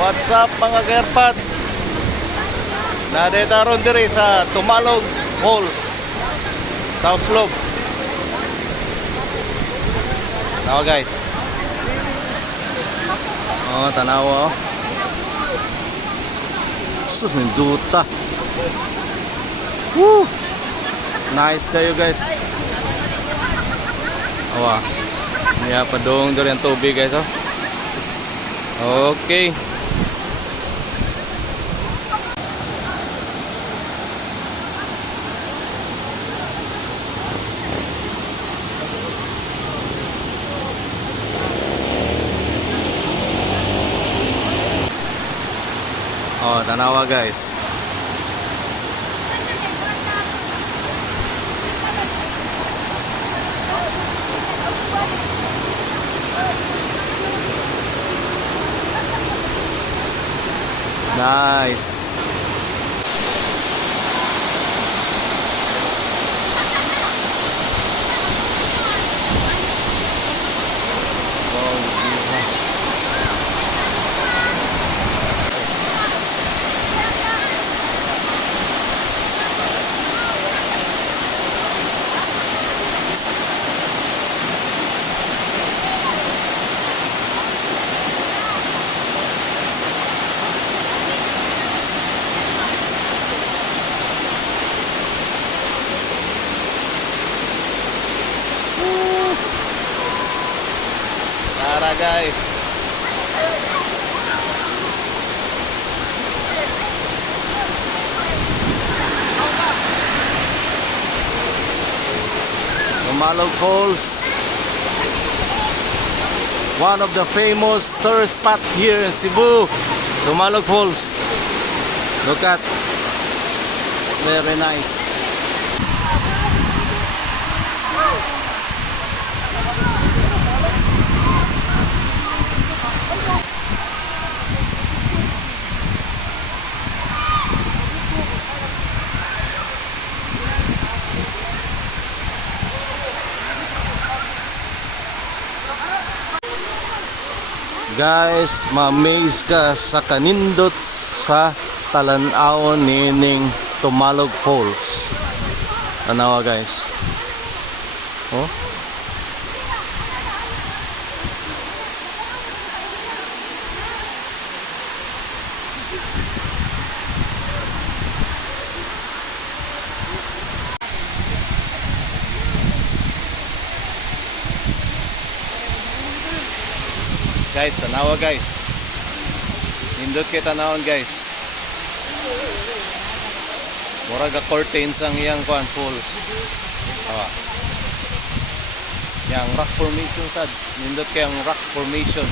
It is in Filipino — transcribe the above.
What's up mga Gerpads? Nadeta ron diri sa Tumalog Falls, South Slope. Tanawa guys. Oh, tanawa oh. Sus, ninduta. Woo! Nice kayo guys. Awa. Niya pa dong diri ang tubig guys oh. Okay. Oh, tanawa guys. Nice. Tara guys. Tumalog Falls, one of the famous tourist spot here in Cebu. Tumalog Falls. Look at, very nice. Guys, ma-amaze ka sa kanindot sa talan-awon nining Tumalog Falls. Tanawa guys. Oh. Guys, tanawa guys. Nindot kay tanawon guys. Murag ga curtains ang iyang kuan falls. Awa. Yang rock formation sad. Nindot kay ang rock formation.